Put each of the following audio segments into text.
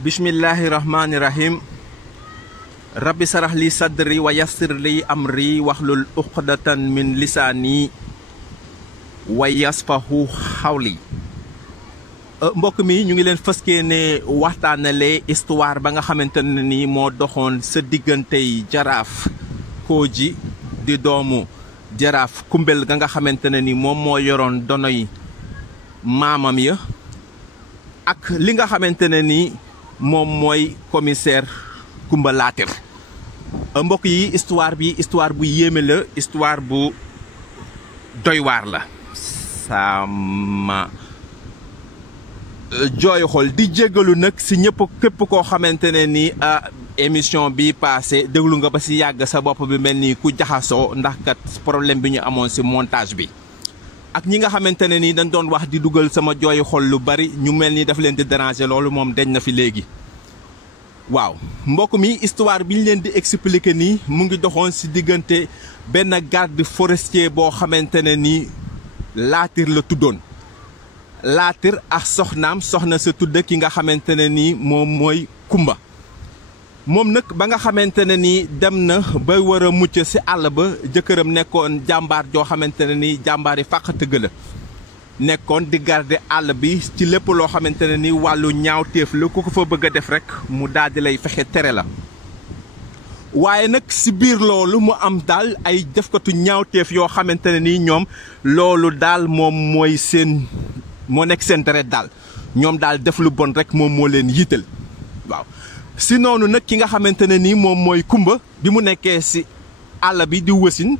Bismillahirrahmanirrahim. Rabbi sarah li sadri wa yassir li amri wahlul uqdatan min lisani wa yasfahu hawli. Mbokk mi ñu ngi leen fëskee ne waxtaanale histoire ba nga xamante ne ni moo doxoon sa diggantey jaraaf Kooji di doomu jaraaf Kumbel ga nga xamante ne ni moom moo yoroon donoy maamam ya ak li nga xamante ne ni moom mooy commissaire Kumba Latir. Mbokk yi histoire bi histoire bu yéeme la, histoire bu doy waar la. Sama jooy xol di jéggalu nag si ñëpp képp koo xamante ne ni émission bi passé déglu nga ba si yàgg sa bopp bi mel ni ku jaxasoo ndax kat problème bi ñu amoon si montage bi. ak ñi nga xamante ne ni dañ doon wax di dugal sama jooy xol lu bari ñu mel ni daf leen di déranger loolu moom deñ na fi léegi. waaw mbokk mi histoire bi ñu leen di expliquer nii mu ngi doxoon si diggante benn garde forestier boo xamante ne ni Latir la tuddoon. Latir ak soxnaam soxna sa tudd ki nga xamante ne ni moom mooy Kumba. moom nag ba nga xamante ne ni dem na ba war a mucc si àll ba jëkkëram nekkoon jàmbaar joo xamante ne ni jàmbaar yi fàq tëgg la. nekkoon di garder àll bi ci lépp loo xamante ne ni wàllu ñaawteef la ku ko fa bëgg a def rek mu daal di lay fexe tere la. waaye nag si biir loolu mu am daal ay defkatu ñaawteef yoo xamante ne ni ñoom loolu daal moom mooy seen moo nekk seen deret daal ñoom daal def lu bon rek moom moo leen yiital waaw. si noonu nag ki nga xamante ne ni moom mooy Kumba bi mu nekkee si àll bi di wësin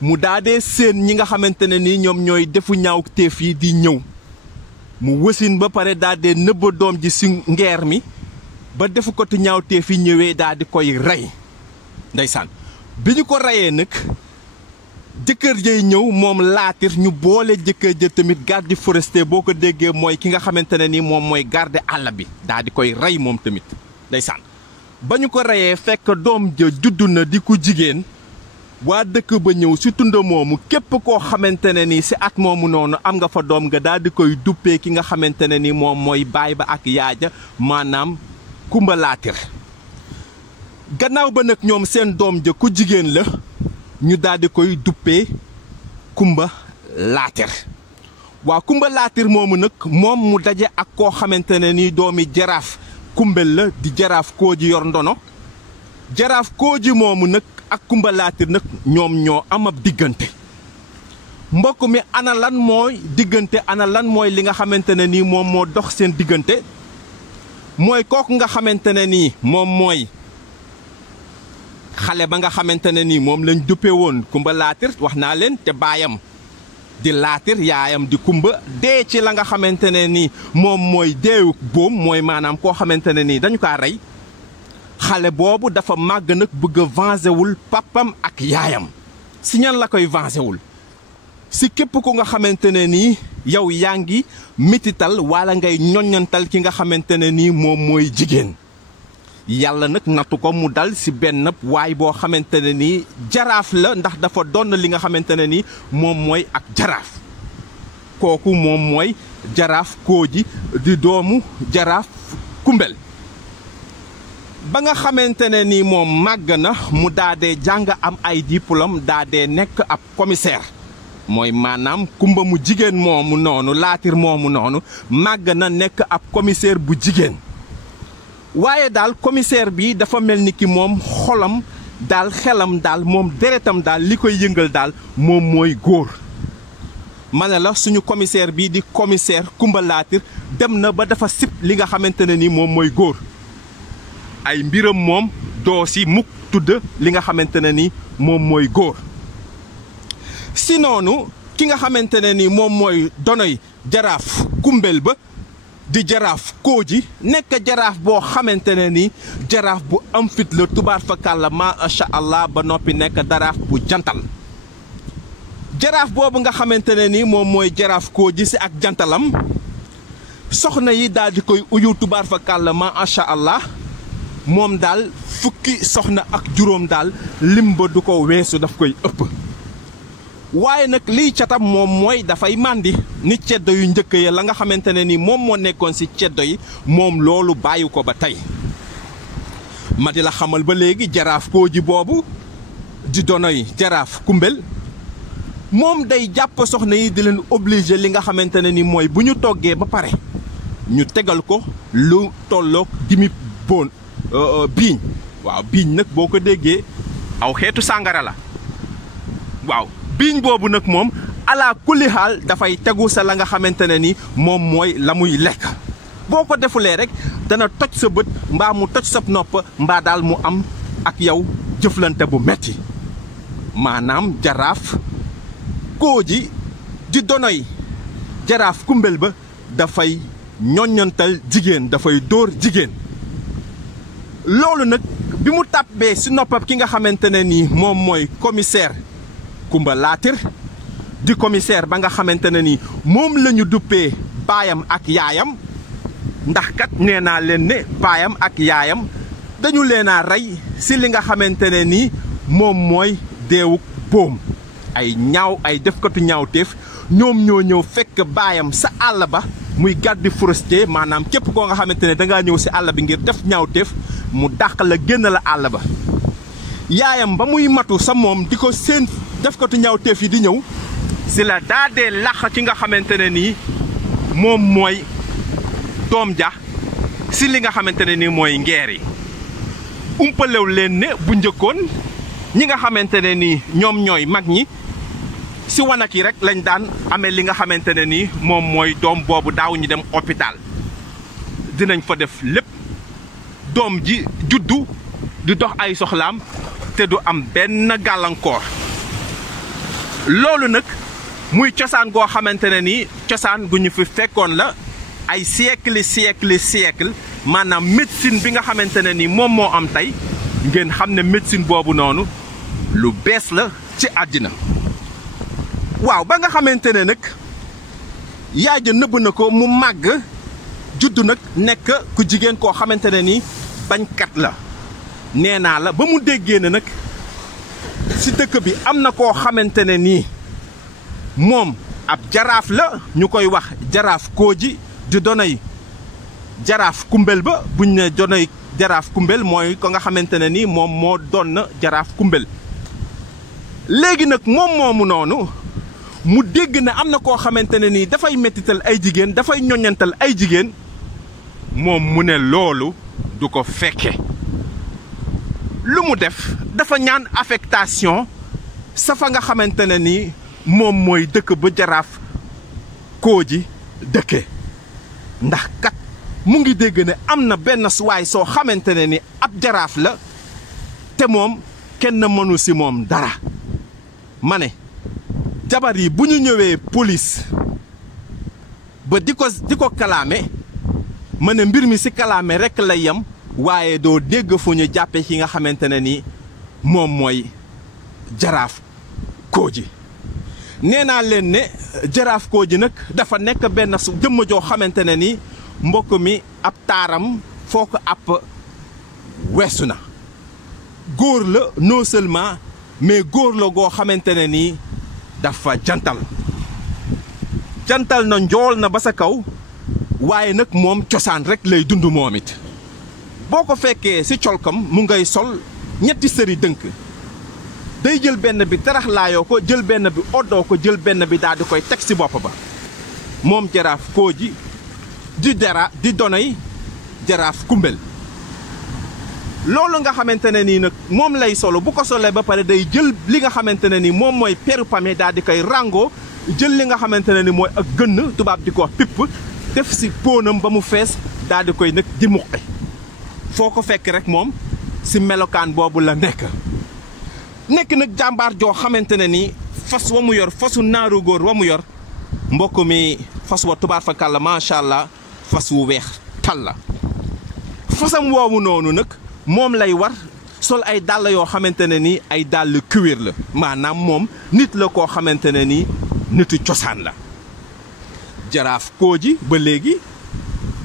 mu daadee seen ñi nga xamante ne ni ñoom ñooy defu ñaawteef yi di ñëw mu wësin ba pare daadee nëbba doom ji si ngeer mi ba defu ko tu ñaawteef yi ñëwee daal di koy rey ndeysaan. bi ñu ko reyee nag jëkkër jay ñëw moom Latir ñu boole jëkkër ja tamit garde forestier boo ko déggee mooy ki nga xamante ne ni moom mooy garde àll bi daal di koy rey moom tamit ndeysaan. ba ñu ko reyee fekk doom ja juddu na di ku jigéen waa dëkk ba ñëw si tund moomu képp koo xamante ne ni si at moomu noonu am nga fa doom nga daal di koy duppee ki nga xamante ne ni moom mooy baay ba ak yaaja maanaam Kumba Latir. gannaaw ba nag ñoom seen doom ja ku jigéen la ñu daal di koy duppee Kumba Latir. waa Kumba Latir moomu nag moom mu daje ak koo xamante ne ni doomi jaraaf Kumbel la di jaraaf Kooji yor ndono. jaraaf Kooji moomu nag ak Kumba Latir nag ñoom ñoo am ab diggante. mbokk mi ana lan mooy diggante ana lan mooy li nga xamante ne nii moom moo dox seen diggante mooy kooku nga xamante ne nii moom mooy xale ba nga xamante ne nii moom lañ duppe woon Kumba Latir wax naa leen te baayam di Latir yaayam di Kumba dee ci la nga xamante ne nii moom mooy deewu boom mooy maanaam koo xamante ne nii dañu kaa rey. xale boobu dafa màgg nag bëgg a venger wul papam ak yaayam si ñan la koy venger wul si képp ku nga xamante ne nii yow yaa ngi mitital wala ngay ñoññantal ki nga xamante ne nii moom mooy jigéen. yàlla nag nattu ko mu dal si benn waay boo xamante ne nii jaraaf la ndax dafa doon li nga xamante ne nii moom mooy ak jaraaf. kooku moom mooy jaraaf Kooji di doomu jaraaf Kumbel. ba nga xamante ne ni moom màgg na mu daadee jàng am ay diplôme daadee nekk ab commissaire mooy maanaam Kumba mu jigéen moomu noonu Latir moomu noonu màgg na nekk ab commissaire bu jigéen. waaye daal commissaire bi dafa mel ni ki moom xolam daal xelam daal moom deretam daal li koy yëngal daal moom mooy góor. ma ne la suñu commissaire bii di commissaire Kumba Latir dem na ba dafa sib li nga xamante ne ni moom mooy góor. ay mbiram moom doo si mukk tudd li nga xamante ne ni moom mooy góor. si noonu ki nga xamante ne ni moom mooy donoy jaraaf Kumbel ba di jaraaf Kooji nekk jaraaf boo xamante ne ni jaraaf bu am fit la tubaar fakàlla macha allah ba noppi nekk jaraaf bu jantal. jaraaf boobu nga xamante ne ni moom mooy jaraaf Kooji si ak jantalam soxna yi daal di koy uyu tubaar fakàlla macha allah. moom daal fukki soxna ak juróom daal lim ba du ko weesu daf koy ëpp. waaye nag liy catam moom mooy dafay màndi ni ceddo yu njëkk ya la nga xamante ne ni moom moo nekkoon ci ceddo yi moom loolu bàyyi ko ba tey ma di la xamal ba léegi jaraaf Kooji boobu di donoy jaraaf Kumbel moom day jàpp soxna yi di leen obligé li nga xamante ne ni mooy bu ñu toggee ba pare ñu tegal ko lu tolloog dimi bon biiñ waaw biiñ nag boo ko déggee aw xeetu sàngara la waaw biiñ boobu nag moom ala kulli xaal dafay tegu sa la nga xamante ne ni moom mooy la muy lekk boo ko defulee rek dana toj sa bët mbaa mu toj sa nopp mbaa daal mu am ak yow jëflante bu metti maanaam jaraaf Kooji di donoy jaraaf Kumbel ba dafay ñoññantal jigéen dafay dóor jigéen loolu nag bi mu tàbbee ci noppam ki nga xamante ne nii moom mooy commissaire Kumba Laatir di commissaire ba nga xamante ne nii moom la ñu duppee baayam ak yaayam ndax kat nee naa leen ne baayam ak yaayam dañu leen a rey ci li nga xamante ne nii moom mooy deewuk boom ay defkatu ñaawteef ñoom ñoo ñëw fekk baayam sa àll ba muy garde forestier maanaam képp koo nga xamante ne dangaa ñëw ci àll bi ngir def ñaawteef mu dàq la génn la àll ba yaayam ba muy matu sa moom di ko seen defkatu ñaawteef yi di ñëw ci la daadee lax ki nga xamante ne nii moom mooy doom ja ci li nga xamante ne nii mooy ngeer yi umpalew leen ne bu njëkkoon ñi nga xamante ne nii ñoom ñooy mag ñi ci wanak yi rek lañ daan amee li nga xamante ne nii moom mooy doom boobu daaw ñu dem hôpital dinañ fa def lépp doom ji juddu di dox ay soxlaam te du am benn gàllankoor loolu nag muy cosaan goo xamante ne nii cosaan gu ñu fi fekkoon la ay siècle maanaam médecine bi nga xamante ne nii moom moo am tey ngeen xam ne médecine boobu noonu lu bees la ci àddina waaw ba nga xamante ne nag yaay ja nëbb na ko mu màgg juddu nag nekk ku jigéen koo xamante ne nii bañkat la nee naa la ba mu déggee ne nag ci dëkk bi am na koo xamante ne nii moom ab jaraaf la ñu koy wax jaraaf Kooji di donoy jaraaf Kumbel ba buñ ne donoy jaraaf Kumbel mooy ko nga xamante ne nii moom moo doon na jaraaf Kumbel léegi nag moom moomu noonu mu dégg ne am na koo xamante ne nii dafay mettital ay jigéen dafay ñoññantal ay jigéen moom mu ne loolu du ko fekke lu mu def dafa ñaan affectation sa fa nga xamante ne nii moom mooy dëkk ba jaraaf Kooji dëkke ndax kat mu ngi dégg ne am na benn suwaay soo xamante ne ni ab jaraaf la te moom kenn mënu ci moom dara ma ne jabar yi bu ñu ñëwee police ba di ko kalaame ma ne mbir mi ci kalaame rekk la yem waaye doo dégg fu ñu jàppe ki nga xamante ne ni moom mooy jaraaf Kooji nee naa leen ne jaraaf Kooji nag dafa nekk benn jëmm joo xamante ne ni mbokk mi ab taaram foo ko ab weesu na góor la non seulement mais góor la goo xamante ne nii dafa jantal na njool na ba sa kaw waaye nag moom cosaan rek lay dund moom it boo ko fekkee ci colkam mu ngay sol ñetti sëri dënk day jël benn bi taraxlaayoo ko jël benn bi oddoo ko jël benn bi daal di koy teg ci bopp ba moom jaraaf Kooji di donoy jaraaf Kumbel loolu nga xamante ne nii nag moom lay solo bu ko solee ba pare day jël li nga xamante ne ni moom mooy peru pame daal di koy ràngoo jël li nga xamante ne ni mooy ak gënn tubaab di ko pipp def ci póonam ba mu fees daal di koy nag di muqi foo ko fekk rek moom ci melokaan boobu la nekk nag jàmbaar joo xamante ne ni fas wa mu yor fasu naaru góor wa mu yor mbokk mi fas wa tubaar fa kàlla macha allah fas wu weex tal la fasam woowu noonu nag moom lay war sol ay dàll yoo xamante ne ni ay dàll cuir la maanaam moom nit la koo xamante ne ni nitu cosaan la jaraaf Kooji ba léegi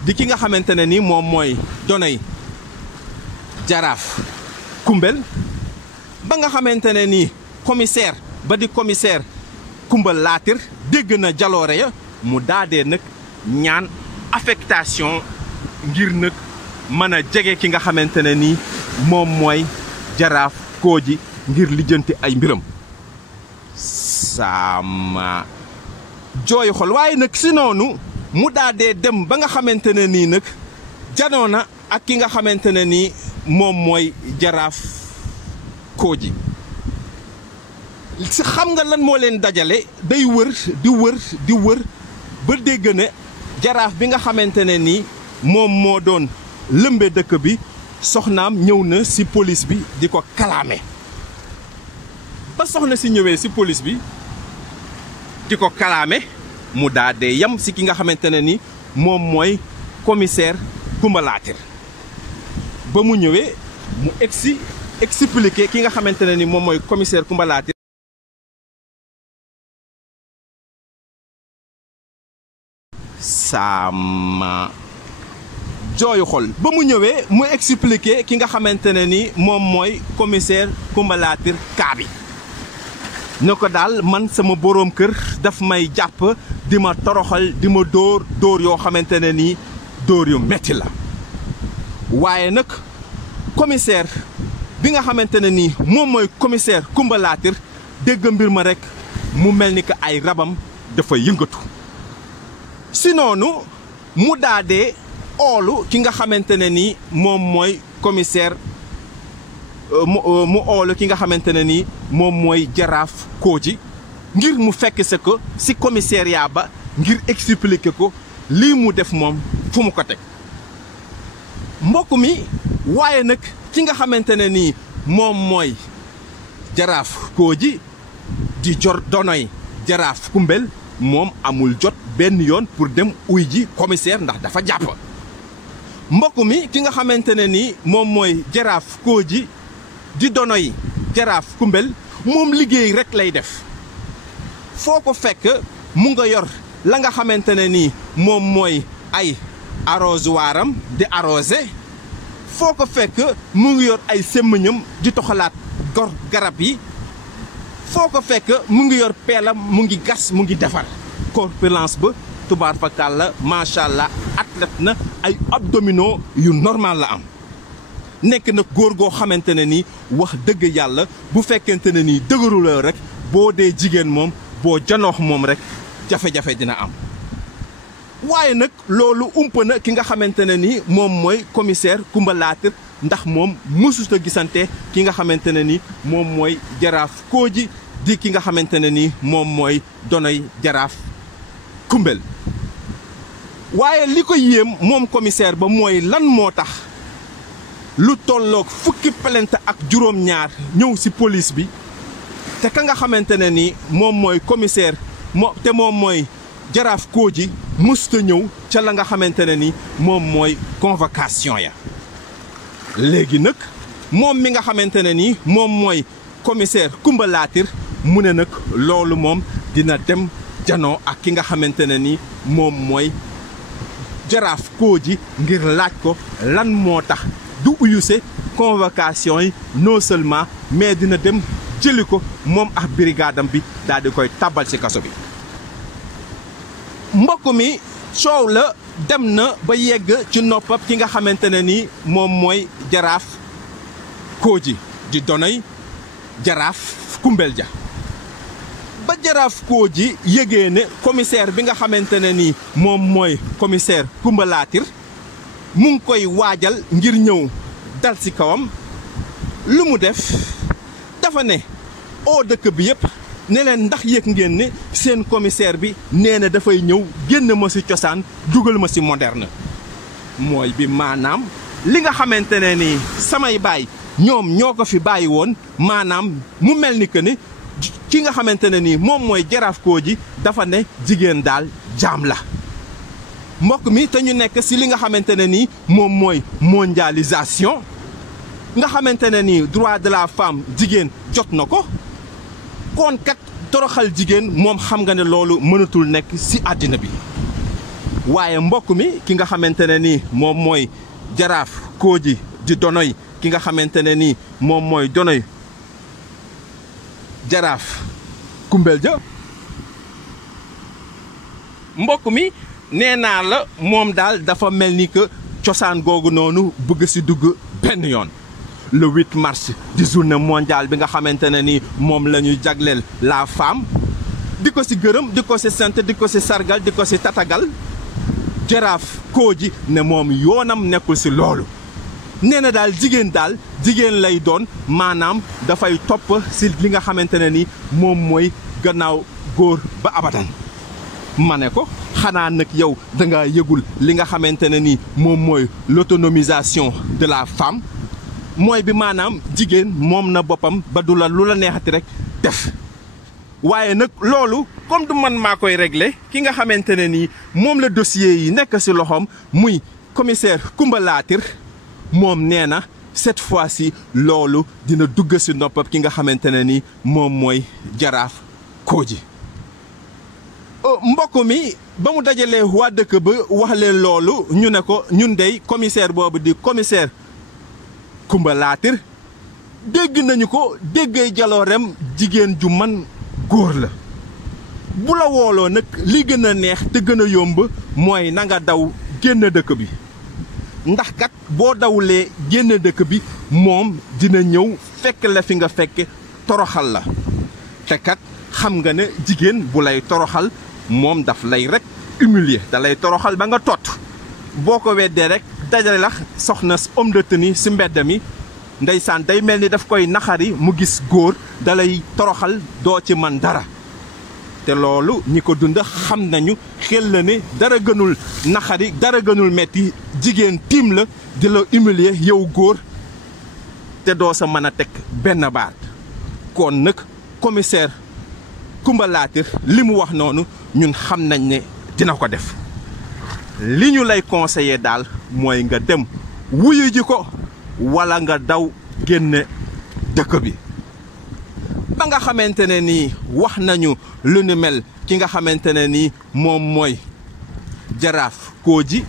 di ki nga xamante ne ni moom mooy donay jaraaf Kumbel ba nga xamante ne ni commissaire ba di commissaire Kumba Laatir dégg na jaloore ya mu daadee nag ñaan affectation ngir nag mën a jege ki nga xamante ne nii moom mooy Jaraaf Kooji ngir lijjanti ay mbiram sama jooyu xol. waaye nag si noonu mu daadee dem ba nga xamante ne nii nag janoo na ak ki nga xamante ne nii moom mooy Jaraaf Kooji. si xam nga lan moo leen dajale day wër di wër ba dégg ne jaraaf bi nga xamante ne nii moom moo doon lëmbe dëkk bi soxnaam ñëw na si police bi di ko kalaame. ba soxna si ñëwee si police bi di ko kalaame mu daa dee yam si ki nga xamante ne ni moom mooy commissaire Kumba Laatir. ba mu ñëwee mu expliqué ki nga xamante ne ni moom mooy commissaire Kumba Laatir sama jooyu xol. ba mu ñëwee mu expliqué ki nga xamante ne ni moom mooy commissaire Kumba Laatir kaa bi ne ko daal man sama boroom kër daf may jàpp di ma toroxal di ma dóor yoo xamante ne nii dóor yu metti la. waaye nag commissaire bi nga xamante ne nii moom mooy commissaire Kumba Laatir dégg mbir ma rekk mu mel ni que ay rabam dafa yëngatu. si noonu mu daadee oolu ki nga xamante ne nii moom mooy commissaire mu oolu ki nga xamante ne nii moom mooy Jaraaf Kooji ngir mu fekk sa ko si commissariat ba ngir expliquer ko lii mu def moom fu mu ko teg. mbokk mi waaye nag ki nga xamante ne nii moom mooy Jaraaf Kooji di donoy Jaraaf Kumbel moom amul jot benn yoon pour dem uy ji commissaire ndax dafa jàpp. mbokk mi ki nga xamante ne nii moom mooy Jaraaf Kooji di donoy Jaraaf Kumbel moom liggéey rek lay def. foo ko fekk mu nga yor la nga xamante ne nii moom mooy ay arrosoiram di arrosé. foo ko fekk mu ngi yor ay semmiñam di toxalaat gor garab yi. foo ko fekk mu ngi yor peelam mu ngi gas mu ngi defar. corpulence ba tubaar fakal la macha allah athlète na ay abdominaux yu normal la am. nekk na góor goo xamante ne ni wax dëgg yàlla bu fekkente ne nii dëgëruloo rek boo dee jigéen moom boo janoox moom rek jafe-jafe dina am. waaye nag loolu umpa na ki nga xamante ne ni moom mooy commissaire Kumba Laatir ndax moom mësut a gisante ki nga xamante ne ni moom mooy Jaraaf Kooji di ki nga xamante ne ni moom mooy donoy Jaraaf Kumbel. waaye li ko yéem moom commissaire ba mooy lan moo tax lu tolloog fukki plainte ak juróom-ñaar ñëw ci police bi te ka nga xamante ne ni moom mooy commissaire te moom mooy Jaraaf Kooji mësuta ñëw ca la nga xamante ne ni moom mooy convocation ya. léegi nag moom mi nga xamante ne ni moom mooy commissaire Kumba Laatir mu ne nag loolu moom dina dem janoo ak ki nga xamante ne ni moom mooy Jaraaf Kooji ngir laaj ko lan moo tax du uyuse convocation yi non seulement mais dina dem jëli ko moom ak brigadam bi daal di koy tàbbal ci kaso bi. mbokk mi coow la dem na ba yegg ci noppam ki nga xamante ne ni moom mooy Jaraaf Kooji di donoy Jaraaf Kumbel ja. ba Jaraaf Kooji yëgee ne commissaire bi nga xamante ne ni moom mooy commissaire Kumba Laatir mu ngi koy waajal ngir ñëw dal ci kawam lu mu def dafa ne oo dëkk bi yépp ne leen ndax yëg ngeen ne seen commissaire bi nee na dafay ñëw génn ma ci cosaan dugal ma ci moderne. mooy bi maanaam li nga xamante ne ni samay baay ñoom ñoo ko fi bàyyi woon maanaam mu mel ni que ne ki nga xamante ne ni moom mooy Jaraaf Kooji dafa ne jigéen daal jaam la. mbokk mi te ñu nekk ci li nga xamante ne ni moom mooy mondialisation nga xamante ne ni droit de la femme jigéen jot na ko. kon kat toroxal jigéen moom xam nga ne loolu mënatul nekk ci àddina bi. waaye mbokk mi ki nga xamante ne ni moom mooy Jaraaf Kooji di donoy ki nga xamante ne ni moom mooy donoy Jaraaf Kumbel ja mbokk mi nee naa la moom daal dafa mel ni que cosaan googu noonu bëgg si dugg benn yoon. Le 8 mars di journée mondiale bi nga xamante ne ni moom la ñu jagleel la femme di ko si gërëm di ko si sant di ko si sargal di ko si tatagal Jaraaf Kooji ne moom yoonam nekkul si loolu. nee na daal jigéen lay doon maanaam dafay topp si li nga xamante ne ni moom mooy gannaaw góor ba abadan. ma ne ko xanaa nag yow dangaa yëgul li nga xamante ne ni moom mooy l'autonomisation de la femme mooy bi maanaam jigéen moom na boppam ba du la lu la neexati rek def. waaye nag loolu comme du man maa koy régler ki nga xamante ne nii moom la dossier yi nekk ci loxoom muy commissaire Coumba Latyr moom nee na cette fois-ci loolu dina dugg ci noppam ki nga xamante ne ni moom mooy Jaraaf Kooji. mbokk mi ba mu dajalee waa dëkk ba wax leen loolu ñu ne ko ñun dey commissaire boobu di commissaire Coumba Latyr dégg nañu ko déggay jaloorem jigéen ju man góor la. bu la wooloo nag li gën a neex te gën a yomb mooy na nga daw génn dëkk bi ndax kat boo dawulee génn dëkk bi moom dina ñëw fekk la fi nga fekke toroxal la te kat xam nga ne jigéen bu lay toroxal moom daf lay rek humilier da lay toroxal ba nga tot boo ko weddee rek dajale la soxna homme de tenue si mbedd mi ndeysaan day mel ni daf koy naxari mu gis góor da lay toroxal doo ci man dara. te loolu ñi ko dund xam nañu xel la ne dara gënul naxari dara gënul metti jigéen tiim la di la humilier yow góor te doo sa mën a teg benn baat. kon nag commissaire Coumba Latyr li mu wax noonu ñun xam nañ ne dina ko def. li ñu lay conseiller daal mooy nga dem wuyu ji ko wala nga daw génne dëkk bi. ba nga xamante ne nii wax nañu lu ni mel ki nga xamante ne nii moom mooy Jaraaf Kooji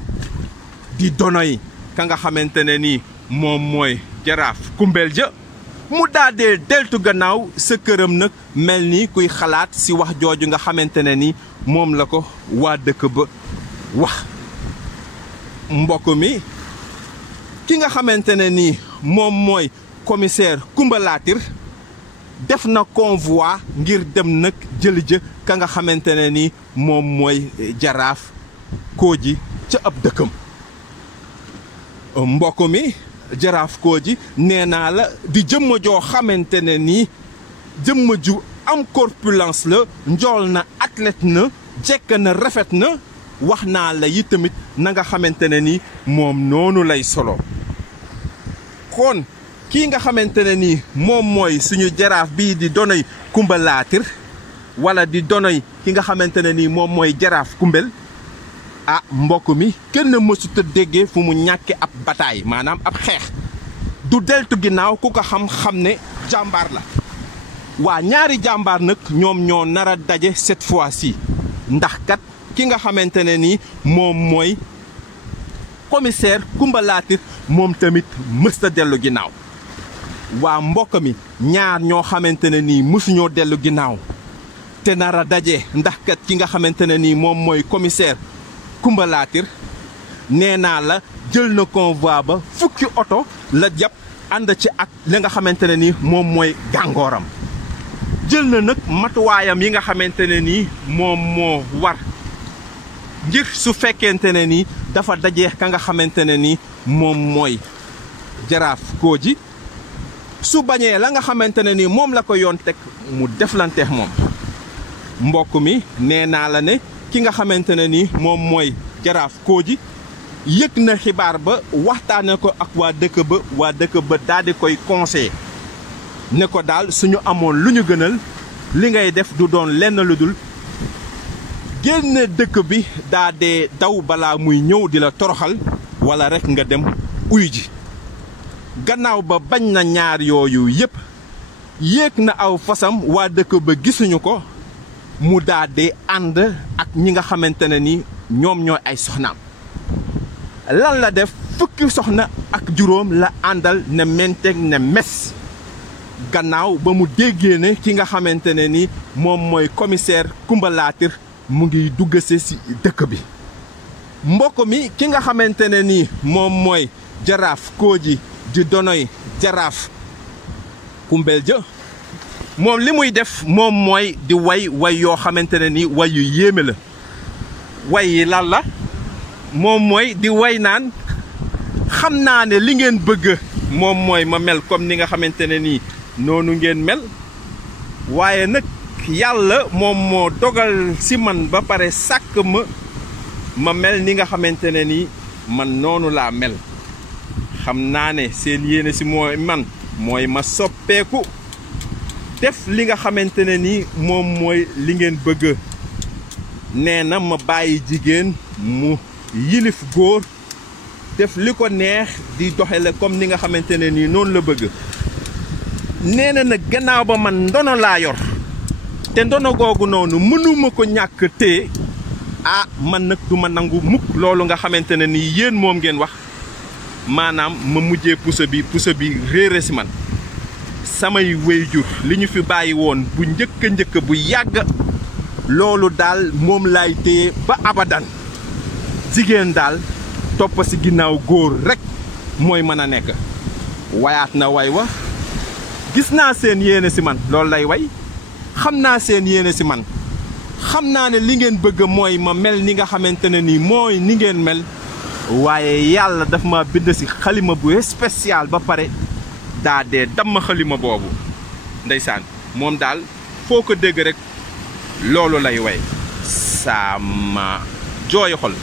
di donoy ka nga xamante ne nii moom mooy Jaraaf Kumbel Ja mu daadee deltu gannaaw sa këram nag mel ni kuy xalaat si wax jooju nga xamante ne ni moom la ko waa dëkk ba wax. mbokk mi ki nga xamante ne ni moom mooy commissaire Coumba Latyr def na convoi ngir dem nag jëli jë ka nga xamante ne ni moom mooy Jaraaf Kooji ca ab dëkkam. mbokk mi Jaraaf Kooji nee naa la di jëmm joo xamante ne nii jëmm ju am corpulence la njool na athlète na jekk na rafet na wax naa la yi tamit na nga xamante ne ni moom noonu lay solo. kon kii nga xamante ne nii moom mooy suñu jaraaf bii di donoy Coumba Latyr wala di donoy ki nga xamante ne nii moom mooy Jaraaf Kumbel mbokk mi kenn mësut a déggee fu mu ñàkke ab bataay maanaam ab xeex du deltu ginnaaw ku ko xam ne jàmbaar la. waa ñaari jàmbaar nag ñoom ñoo nar a daje cette fois-ci ndax kat ki nga xamante ne nii moom mooy commissaire Coumba Latyr moom tamit mësta dellu ginnaaw. waa mbokk mi ñaar ñoo xamante ne nii mësuñoo dellu ginnaaw te nar a daje ndax kat ki nga xamante ne nii moom mooy commissaire Coumba Latyr nee naa la jël na convoi ba fukki oto la jàpp ànd ci ak li nga xamante ne nii moom mooy gàngooram. jël na nag matuwaayam yi nga xamante ne nii moom moo war ngir su fekkente ne nii dafa dajeex ka nga xamante ne nii moom mooy Jaraaf Kooji su bañee la nga xamante ne nii moom la ko yoon teg mu deflanteex moom. mbokk mi nee naa la ne ki nga xamante ne nii moom mooy Jaraaf Kooji yëg na xibaar ba waxtaane ko ak waa dëkk ba daal di koy conseillé ne ko daal suñu amoon lu ñu gënal li ngay def du doon lenn lu dul génne dëkk bi daa dee daw balaa muy ñëw di la toroxal wala rek nga dem uy ji. gannaaw ba bañ na ñaar yooyu yépp yéeg na aw fasam waa dëkk ba gisuñu ko mu daa dee ànd ak ñi nga xamante ne ni ñoom ñooy ay soxnaam. lan la def fukki soxna ak juróom la àndal ne menteeg ne mes gannaaw ba mu déggee ne ki nga xamante ne ni moom mooy commissaire Coumba Latyr mu ngi duggase ci dëkk bi. mbokk mi ki nga xamante ne nii moom mooy jaraaf Kooji di donoy jaraaf Kumbel Ja moom li muy def moom mooy di way yoo xamante ne nii way yu yéeme la. way yi lan la moom mooy di way naan xam naa ne li ngeen bëgg moom mooy ma mel comme ni nga xamante ne nii noonu ngeen mel waaye nag yàlla moom moo dogal ci man ba pare sàkk ma mel ni nga xamante ne nii man noonu laa mel. xam naa ne seen yéene ci mooy ma soppeeku def li nga xamante ne nii moom mooy li ngeen bëgg. nee na ma bàyyi jigéen mu yilif góor def li ko neex di doxale comme ni nga xamante ne nii noonu la bëgg. nee na nag gannaaw ba man ndono laa yor te ndono googu noonu mënuma ko ñàkk téye man nag du ma nangu mukk loolu nga xamante ne nii yéen moom ngeen wax maanaam ma mujjee puso bi réere ci man. samay wéyjur li ñu fi bàyyi woon bu njëkk bu yàgg loolu daal moom laay téye ba abadan. jigéen daal topp ci ginnaaw góor rekk mooy mën a nekk. wayaat na way wa gis naa seen yéene ci man loolu lay way xam naa seen yéene ci man xam naa ne li ngeen bëgg mooy ma mel ni nga xamante ne nii mooy ni ngeen mel waaye yàlla daf ma bind ci xalima bu spécial ba pare daa dee damm xalima boobu. ndeysaan moom daal foo ko dégg rekk loolu lay way sama jooy xol.